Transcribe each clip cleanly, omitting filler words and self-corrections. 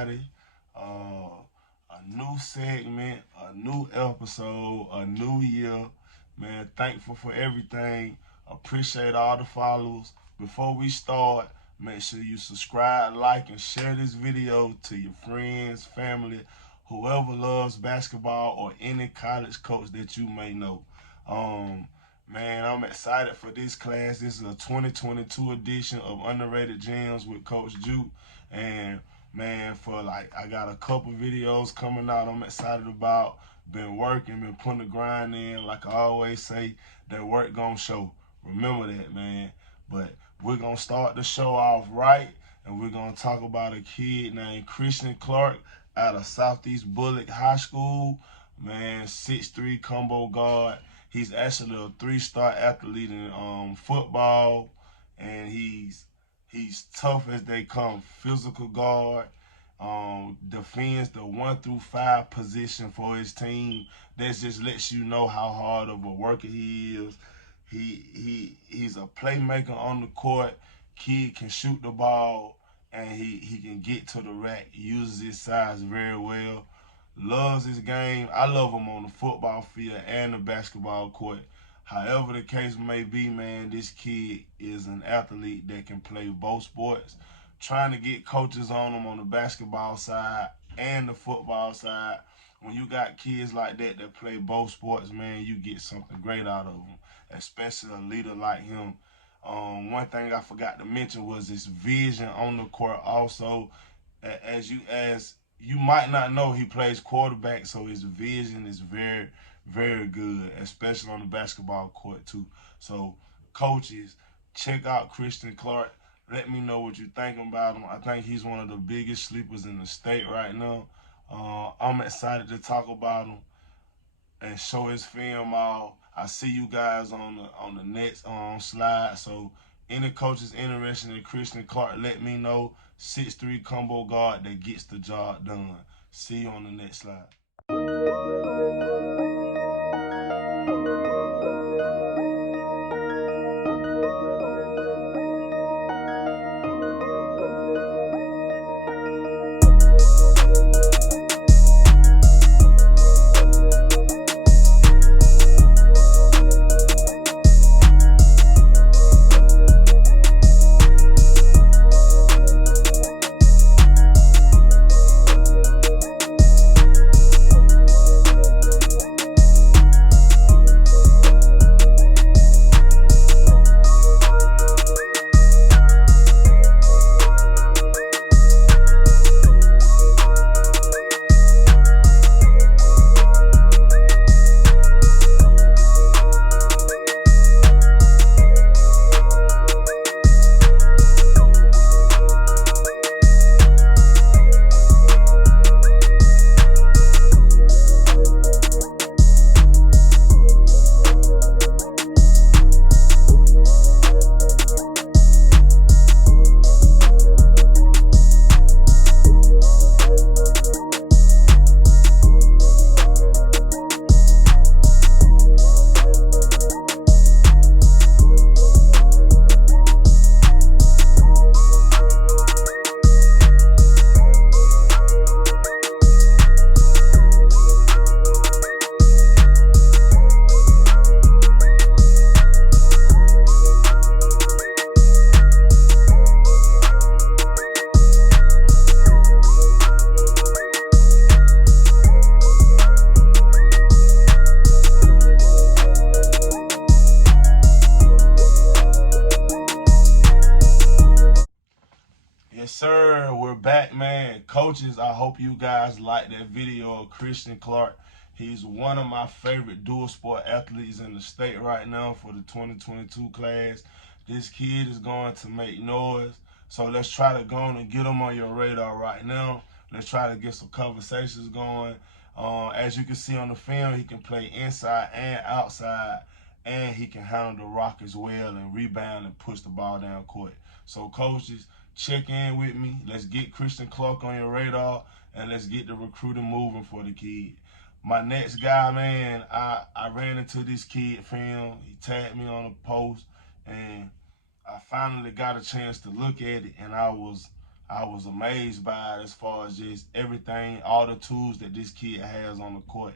everybody. A new segment, a new episode, a new year. Man, thankful for everything. Appreciate all the followers. Before we start, make sure you subscribe, like, and share this video to your friends, family, whoever loves basketball or any college coach that you may know. Man, I'm excited for this class. This is a 2022 edition of Underrated Gems with Coach Juke. And man, I got a couple videos coming out I'm excited about. Been working, been putting the grind in. Like I always say, that work gonna show. Remember that, man. But we're gonna start the show off right, and we're gonna talk about a kid named Christian Clark out of Southeast Bullock High School. Man, 6'3" combo guard. He's actually a 3-star athlete in football, and he's tough as they come. Physical guard, defends the 1 through 5 position for his team. That just lets you know how hard of a worker he is. He's a playmaker on the court. Kid can shoot the ball, and he can get to the rack. He uses his size very well. Loves his game. I love him on the football field and the basketball court. However the case may be, man, this kid is an athlete that can play both sports. Trying to get coaches on him on the basketball side and the football side. When you got kids like that play both sports, man, you get something great out of them, especially a leader like him. One thing I forgot to mention was his vision on the court. Also, as you might not know, he plays quarterback, so his vision is very, very good, especially on the basketball court too. So, coaches, check out Christian Clark. Let me know what you think about him. I think he's one of the biggest sleepers in the state right now. I'm excited to talk about him and show his film all. I see you guys on the next slide. So any coaches interested in Christian Clark, let me know. 6'3" combo guard that gets the job done. See you on the next slide. Yes, sir. We're back, man. Coaches, I hope you guys like that video of Christian Clark. He's one of my favorite dual sport athletes in the state right now for the 2022 class. This kid is going to make noise. So let's try to go on and get him on your radar right now. Let's try to get some conversations going. As you can see on the film, he can play inside and outside, and he can handle the rock as well and rebound and push the ball down court. So coaches, check in with me. Let's get Christian Clark on your radar, and let's get the recruiting moving for the kid. My next guy, man, I ran into this kid film. He tagged me on a post, and I finally got a chance to look at it, and I was I was amazed by it as far as just everything, all the tools that this kid has on the court.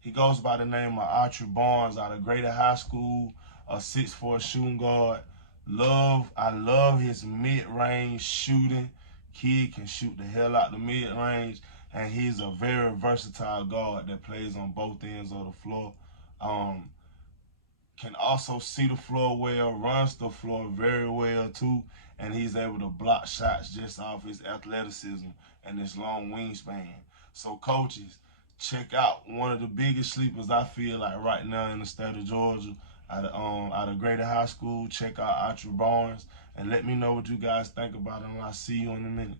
He goes by the name of Artre Barnes out of Greater High School, a 6'4" shooting guard. I love his mid-range shooting. Kid can shoot the hell out the mid-range, and he's a very versatile guard that plays on both ends of the floor. Um, can also see the floor well, runs the floor very well too, and he's able to block shots just off his athleticism and his long wingspan. So coaches, check out one of the biggest sleepers I feel like right now in the state of Georgia, out of Greater High School. Check out Artre Barnes and let me know what you guys think about him. I'll see you in a minute.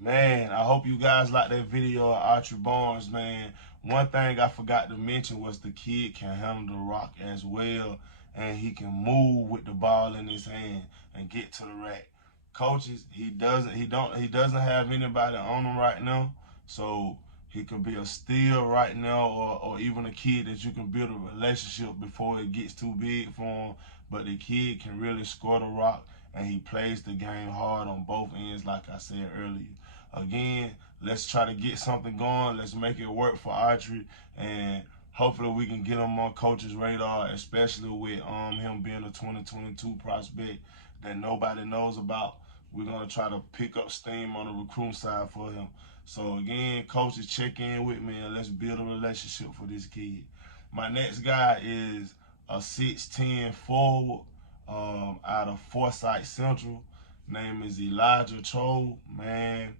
Man, I hope you guys like that video of Artre Barnes, man. One thing I forgot to mention was the kid can handle the rock as well, and he can move with the ball in his hand and get to the rack. Coaches, he doesn't have anybody on him right now, so he could be a steal right now, or even a kid that you can build a relationship before it gets too big for him. But the kid can really score the rock, and he plays the game hard on both ends, like I said earlier. Again, let's try to get something going. Let's make it work for Artre, and hopefully we can get him on coach's radar, especially with him being a 2022 prospect that nobody knows about. We're going to try to pick up steam on the recruiting side for him. So again, coaches, check in with me and let's build a relationship for this kid. My next guy is a 6'10" forward out of Forsyth Central. Name is Elijah Cho. Man,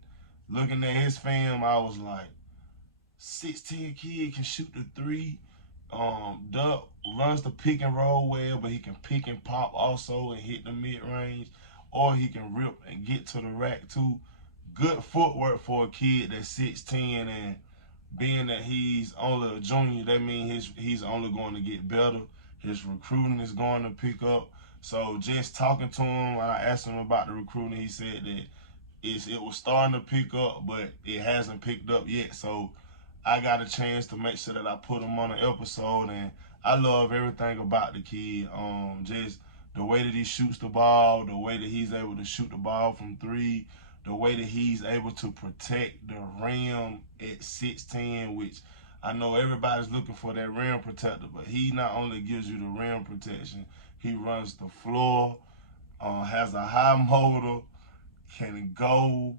looking at his film, I was like, 6'10" kid can shoot the three. Runs the pick and roll well, but he can pick and pop also and hit the mid range, or he can rip and get to the rack too. Good footwork for a kid that's 6'10", and being that he's only a junior, that means he's only going to get better. His recruiting is going to pick up. So just talking to him, when I asked him about the recruiting, he said that it was starting to pick up, but it hasn't picked up yet. So I got a chance to make sure that I put him on an episode, and I love everything about the kid. Just the way that he shoots the ball, the way that he's able to shoot the ball from three, the way that he's able to protect the rim at 6'10", which I know everybody's looking for that rim protector, but he not only gives you the rim protection, he runs the floor, has a high motor, can go,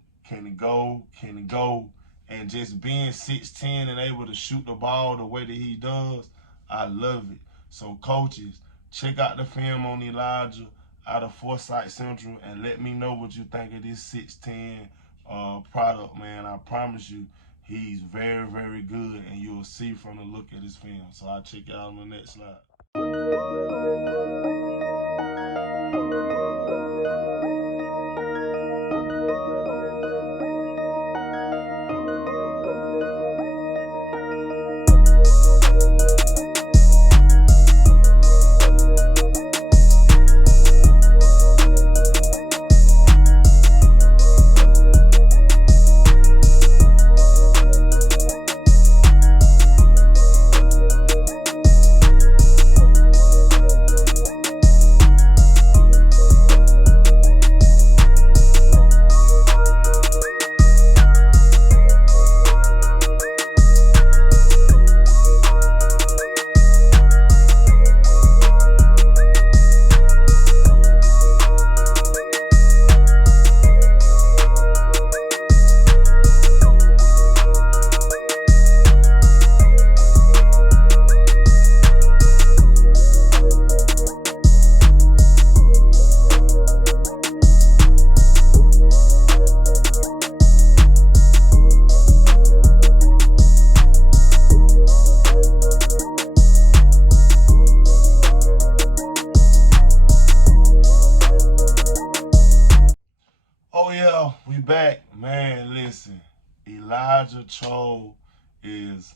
and just being 6'10" and able to shoot the ball the way that he does, I love it. So coaches, check out the film on Elijah out of Forsyth Central and let me know what you think of this 6'10" product, man. I promise you, he's very, very good, and you'll see from the look at his film. So I'll check you out on the next slide. Oh yeah, we back. Man, listen. Elijah Cho is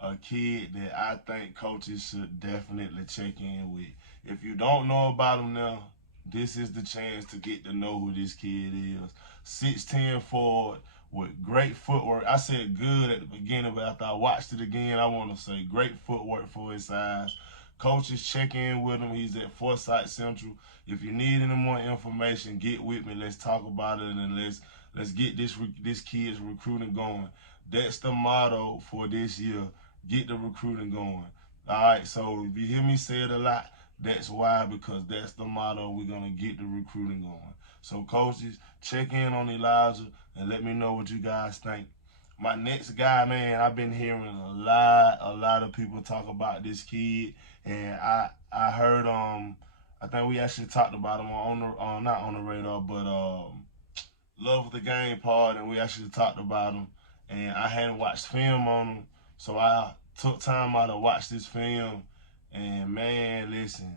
a kid that I think coaches should definitely check in with. If you don't know about him now, this is the chance to get to know who this kid is. 6'10" forward with great footwork. I said good at the beginning, but after I watched it again, I want to say great footwork for his size. Coaches check in with him. He's at Forsyth Central. If you need any more information, get with me. Let's talk about it, and let's get this kid's recruiting going. That's the motto for this year. Get the recruiting going. All right, so if you hear me say it a lot, that's why, because that's the motto. We're going to get the recruiting going. So, coaches, check in on Elijah and let me know what you guys think. My next guy, man, I've been hearing a lot of people talk about this kid, and I heard I think we actually talked about him on the not on the radar, but Love the Game part, and we actually talked about him, and I hadn't watched film on him, so I took time out to watch this film, and man, listen,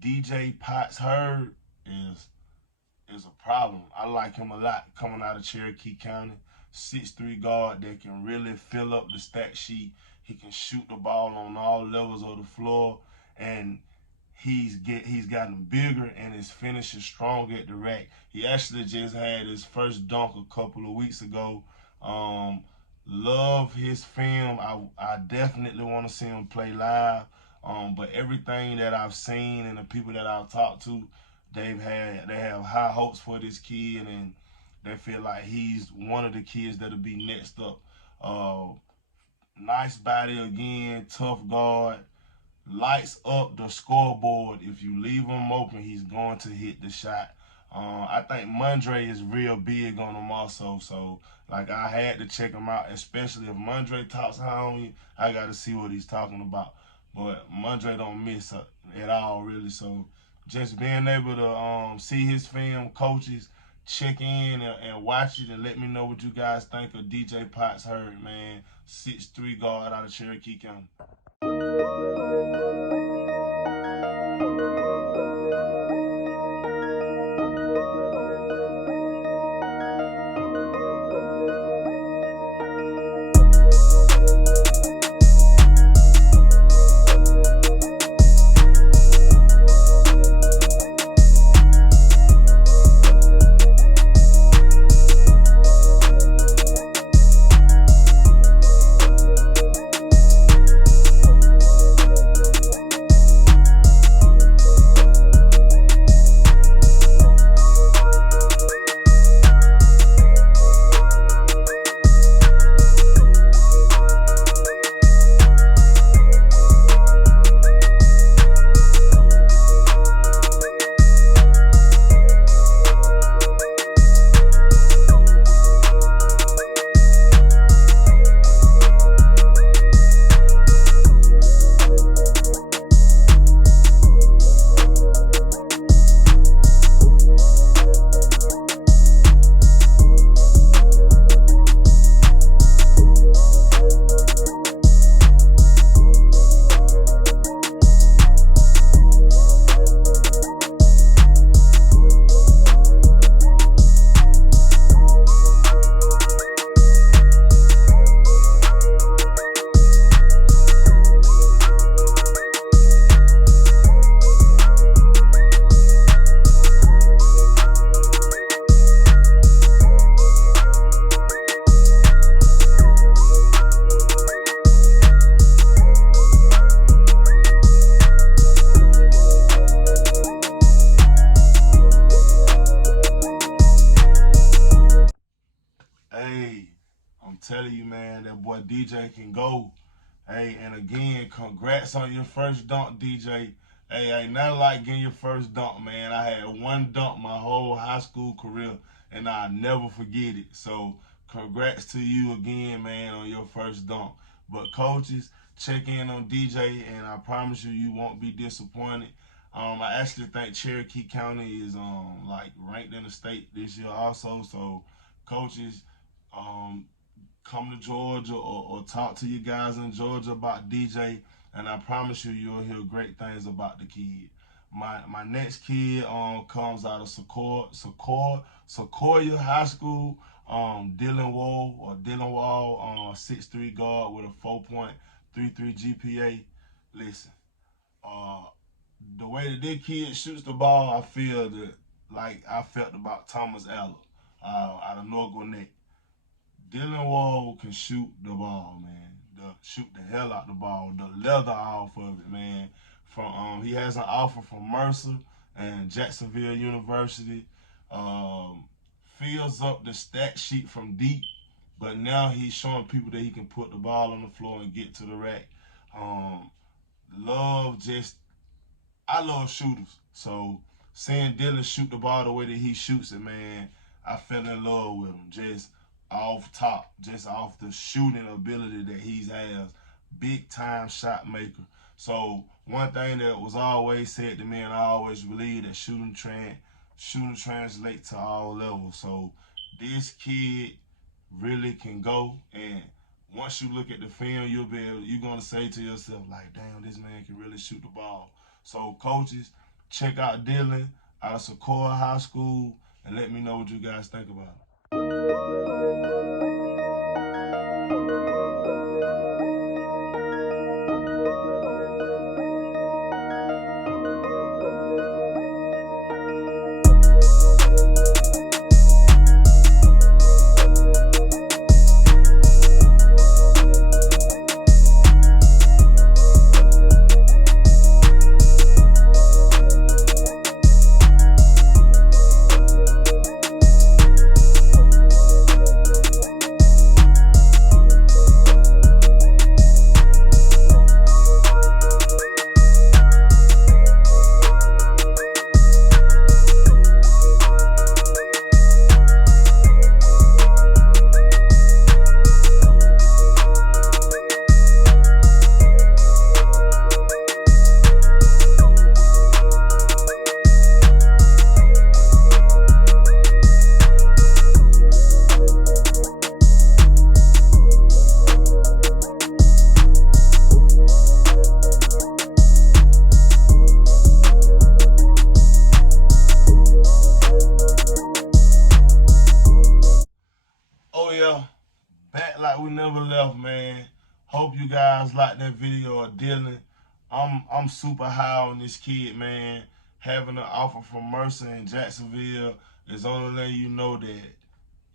DJ Potts Heard is a problem. I like him a lot coming out of Cherokee County. 6'3" guard that can really fill up the stat sheet. He can shoot the ball on all levels of the floor, and he's gotten bigger, and his finish is strong at the rack. He actually just had his first dunk a couple of weeks ago. Love his film. I definitely want to see him play live. But everything that I've seen and the people that I've talked to, they have high hopes for this kid, and they feel like he's one of the kids that'll be next up. Nice body again, tough guard, lights up the scoreboard. If you leave him open, he's going to hit the shot. I think Mondre is real big on him also, so like I had to check him out, especially if Mondre talks high on you, I got to see what he's talking about. But Mondre don't miss at all, really, so just being able to see his film, coaches, check in and watch it and let me know what you guys think of DJ Potts Heard, man. 6'3" guard out of Cherokee County. telling you, man, that boy DJ can go. Hey, and again, congrats on your first dunk, DJ. Hey, ain't nothing like getting your first dunk, man. I had one dunk my whole high school career, and I'll never forget it. So, congrats to you again, man, on your first dunk. But coaches, check in on DJ, and I promise you, you won't be disappointed. I actually think Cherokee County is like ranked in the state this year also. So, coaches, um, come to Georgia or talk to you guys in Georgia about DJ, and I promise you, you'll hear great things about the kid. My next kid comes out of Sequoia High School. Dylan Wall, 6'3" guard with a 4.33 GPA. Listen, uh, the way that this kid shoots the ball, I feel that like I felt about Thomas Allen out of North Gwinnett. Dylan Wall can shoot the ball, man. Shoot the hell out the ball. The leather off of it, man. From he has an offer from Mercer and Jacksonville University. Fills up the stat sheet from deep, but now he's showing people that he can put the ball on the floor and get to the rack. Um, love just I love shooters. So seeing Dylan shoot the ball the way that he shoots it, man, I fell in love with him. Just off top, just off the shooting ability that he has. Big time shot maker. So one thing that was always said to me, and I always believe that shooting translates to all levels. So this kid really can go, and once you look at the film, you're gonna say to yourself like, damn, this man can really shoot the ball. So coaches, check out Dylan out of Sequoia High School and let me know what you guys think about it. Oh yeah, back like we never left, man. Hope you guys like that video of Dylan. I'm super high on this kid, man. Having an offer from Mercer in Jacksonville is only letting you know that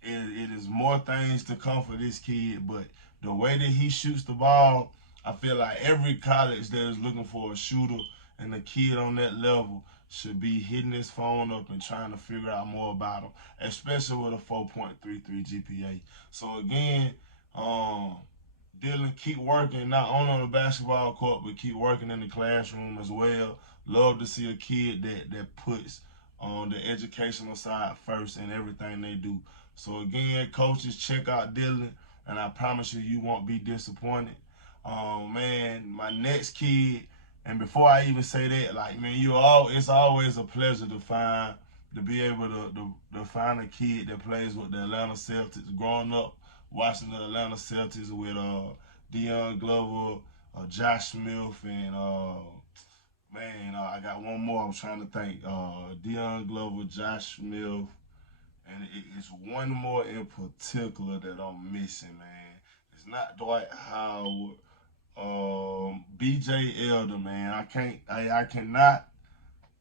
it is more things to come for this kid. But the way that he shoots the ball, I feel like every college that is looking for a shooter and a kid on that level should be hitting his phone up and trying to figure out more about him, especially with a 4.33 GPA. So again, Dylan, keep working not only on the basketball court, but keep working in the classroom as well. Love to see a kid that puts on the educational side first in everything they do. So again, coaches, check out Dylan, and I promise you, you won't be disappointed. Man, my next kid, and before I even say that, like, man, it's always a pleasure to be able to find a kid that plays with the Atlanta Celtics. Growing up watching the Atlanta Celtics with Deion Glover, Josh Smith, and I got one more I'm trying to think. Deion Glover, Josh Smith, and it's one more in particular that I'm missing, man. It's not Dwight Howard. BJ Elder, man. I cannot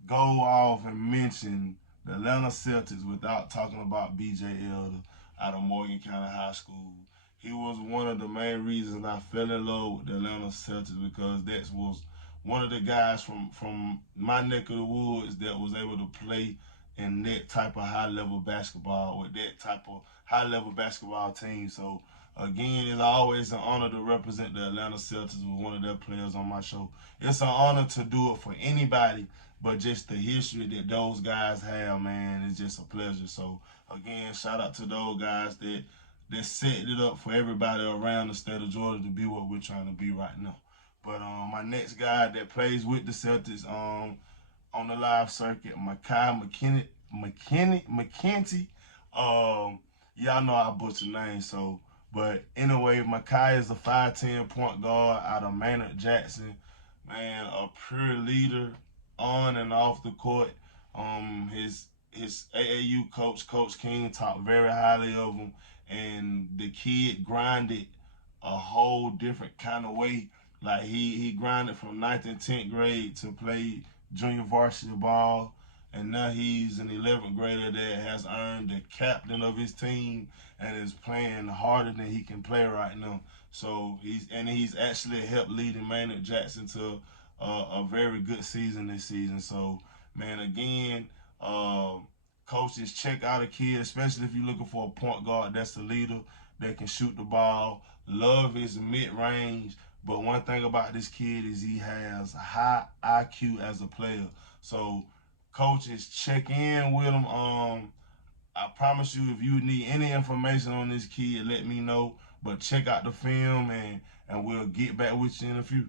go off and mention the Atlanta Celtics without talking about BJ Elder out of Morgan County High School. He was one of the main reasons I fell in love with the Atlanta Celtics, because that was one of the guys from my neck of the woods that was able to play in that type of high-level basketball with that type of high-level basketball team. So, again, it's always an honor to represent the Atlanta Celtics with one of their players on my show. It's an honor to do it for anybody, but just the history that those guys have, man, is just a pleasure. So, again, shout out to those guys that set it up for everybody around the state of Georgia to be what we're trying to be right now. But my next guy that plays with the Celtics on the live circuit, Mckinney. Y'all know I butcher names, so but anyway, Mckay is a 5'10" point guard out of Maynard Jackson. Man, a pure leader on and off the court. His AAU coach, Coach King, talked very highly of him, and the kid grinded a whole different kind of way. Like he grinded from 9th and 10th grade to play junior varsity ball, and now he's an 11th grader that has earned the captain of his team and is playing harder than he can play right now. So he's actually helped leading Maynard Jackson to a very good season this season. So man, again, coaches, check out a kid, especially if you're looking for a point guard that's a leader that can shoot the ball. Love his mid-range. But one thing about this kid is he has a high IQ as a player. So coaches, check in with him. I promise you, if you need any information on this kid, let me know. But check out the film, and we'll get back with you in a few.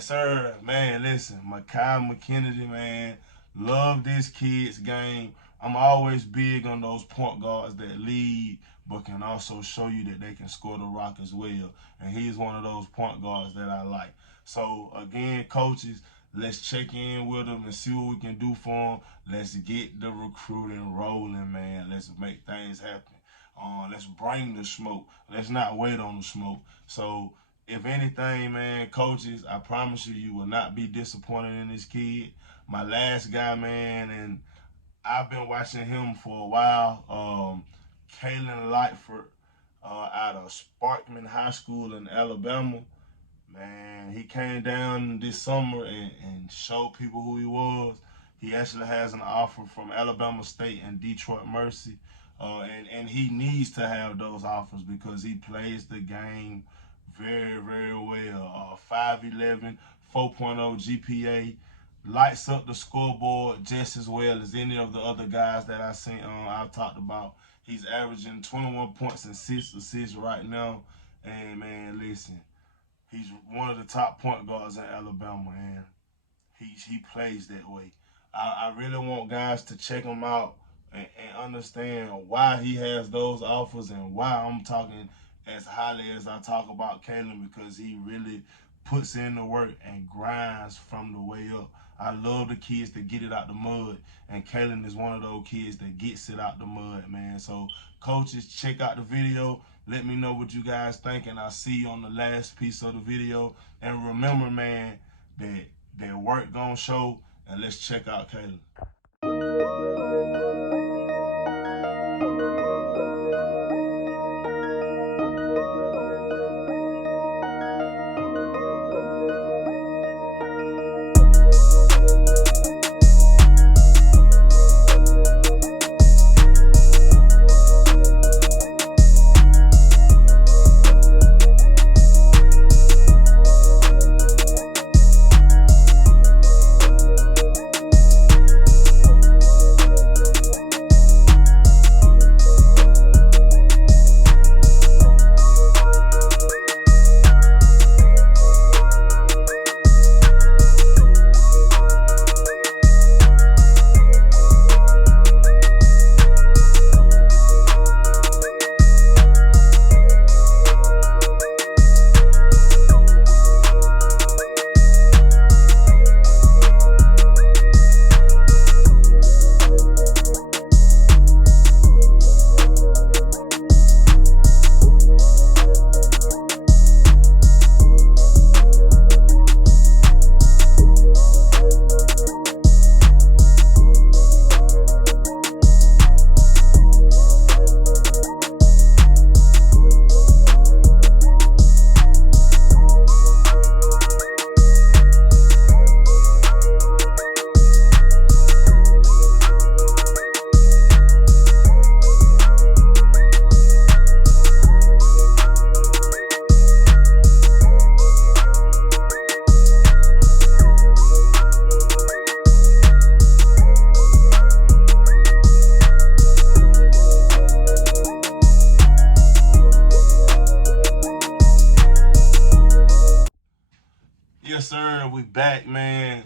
Sir, man, listen, Mckinney, man, love this kid's game. I'm always big on those point guards that lead, but can also show you that they can score the rock as well. And he's one of those point guards that I like. So, again, coaches, let's check in with him and see what we can do for him. Let's get the recruiting rolling, man. Let's make things happen. Let's bring the smoke. Let's not wait on the smoke. So, if anything, man, coaches, I promise you, you will not be disappointed in this kid. My last guy, man, and I've been watching him for a while. Kaelin Light out of Sparkman High School in Alabama. Man, he came down this summer and showed people who he was. He actually has an offer from Alabama State and Detroit Mercy. And he needs to have those offers because he plays the game very, very well. 5'11", 4.0 GPA, lights up the scoreboard just as well as any of the other guys that I've talked about. He's averaging 21 points and 6 assists right now. And man, listen, he's one of the top point guards in Alabama, and he plays that way. I really want guys to check him out and understand why he has those offers and why I'm talking as highly as I talk about Kaelin, because he really puts in the work and grinds from the way up. I love the kids that get it out the mud, and Kaelin is one of those kids that gets it out the mud, man. So, coaches, check out the video. Let me know what you guys think, and I'll see you on the last piece of the video. And remember, man, that work gonna show, and let's check out Kaelin. Artre, we back, man.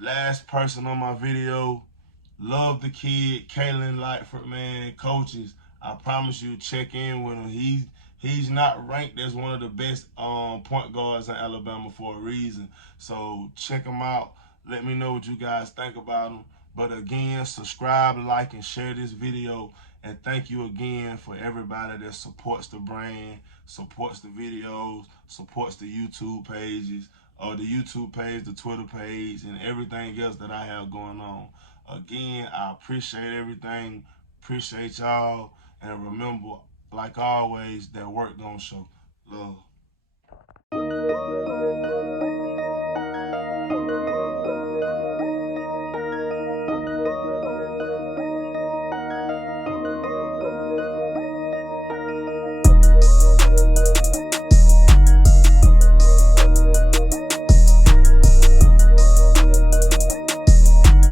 Last person on my video. Love the kid, Kaelin Light, man. Coaches, I promise you, check in with him. He's not ranked as one of the best point guards in Alabama for a reason. So check him out. Let me know what you guys think about him. But again, subscribe, like, and share this video. And thank you again for everybody that supports the brand, supports the videos, supports the YouTube pages, or the YouTube page, the Twitter page, and everything else that I have going on. Again, I appreciate everything. Appreciate y'all. And remember, like always, that work gonna show. Love.